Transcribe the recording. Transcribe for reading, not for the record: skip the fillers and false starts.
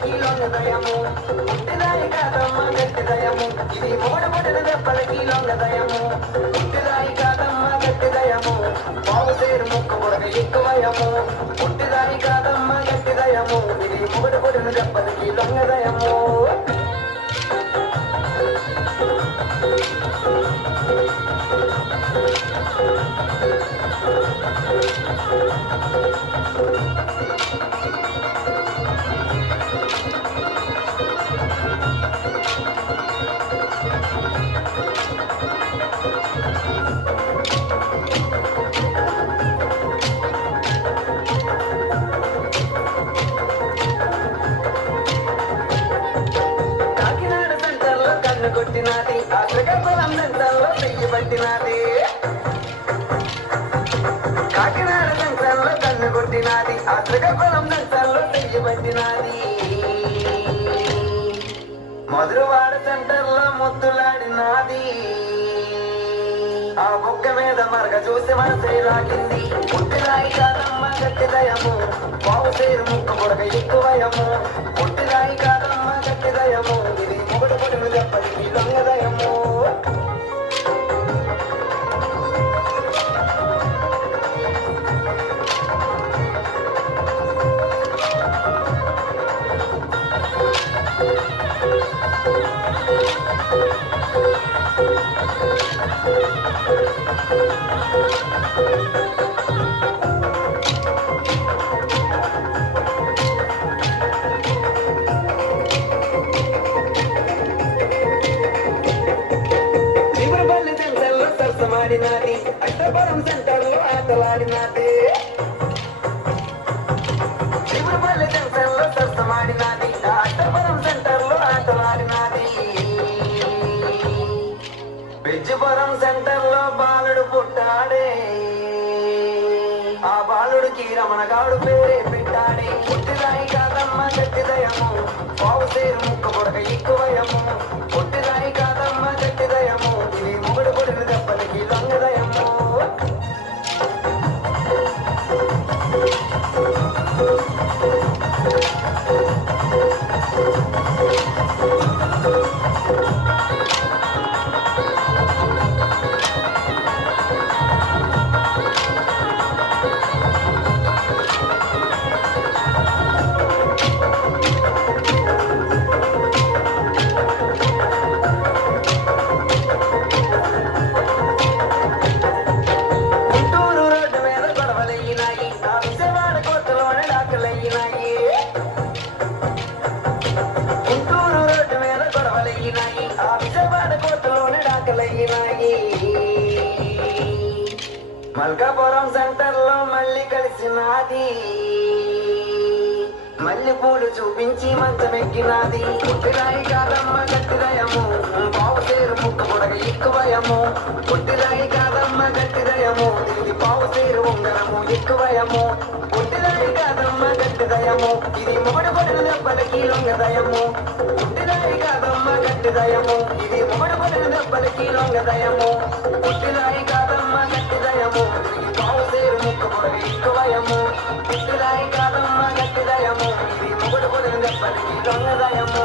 దెబ్బలకి లొంగదయము పుట్టిదాయి కాదమ్మ గట్టిదయము ఇది మూడు పుట్టిన దెబ్బలకి లొంగదయము పుట్టిదాయి కాదమ్మ గట్టిదయము పావు సేరు ముక్క పొడగ ఎక్కువయము పుట్టిదాయి కాదమ్మ గట్టిదయము ఇది మూడు పుట్టిన దెబ్బలకి లొంగదయము కొట్టినాది ఆశ్రగబలం దంతంలో చెయ్యి పట్టినాది కాకినాడ దంతంలో కన్ను కొట్టినాది ఆశ్రగబలం దంతంలో చెయ్యి పట్టినాది మధురవాడ సెంటర్లో ముద్దులాడినాది ఆ బొక్క మీద మరగ చూసి మనసే లాగింది పుట్టిరాయి కాదమ్మ గట్టిదయము పావు సేరు ముక్క పొడగ ఎక్కువయము పుట్టిరాయి కాదమ్మ గట్టిదయము ఇది మొగడు పొడిమి దెబ్బకి లొంగదయము ఆడినాది అష్టపురం సెంటర్లో ఆటలాడినాది శివపల్లి జంక్షన్లో సరసమాడినాది అష్టపురం సెంటర్లో ఆటలాడినాది బిజ్జపురం సెంటర్లో బాలుడు పుట్టాడే ఆ బాలుడికి రమణగాడు పేరే పెట్టాడే పుట్టిదాయి కాదమ్మ గట్టిదయము పావు సేరు ముక్క పొడక ఎక్కువయము పుట్టిదాయి కాదమ్మ గట్టిదయము ఇది మొగుడు పొడిన దెబ్బలకి లొంగదయము మల్కాపురం సెంటర్లో మళ్ళీ కలిసినాది మళ్ళీ పూలు చూపించి మంచమెక్కినాది పుట్టిరాయి కాదమ్మ గట్టిదయము పావు సేరు ముక్క పొడగ ఎక్కువయము పుట్టిరాయి కాదమ్మ గట్టిదయము ఇది పావు సేరు ఉంగరము ఎక్కువయము పుట్టిరాయి కాదమ్మ గట్టిదయము ఇది మొగడు పొడిన దెబ్బలకి లొంగదయము పుట్టిరాయి కాదమ్మ గట్టిదయము ఇది మొగడు పొడిన దెబ్బలకి లొంగదయము పుట్టిరాయి కాదమ్మ గట్టిదయము ఇది పావు సేరు ముక్క పొడగ ఎక్కువయము పుట్టిరాయి కాదమ్మ గట్టిదయము ఇది మొగడు పొడిన దెబ్బలకి లొంగదయము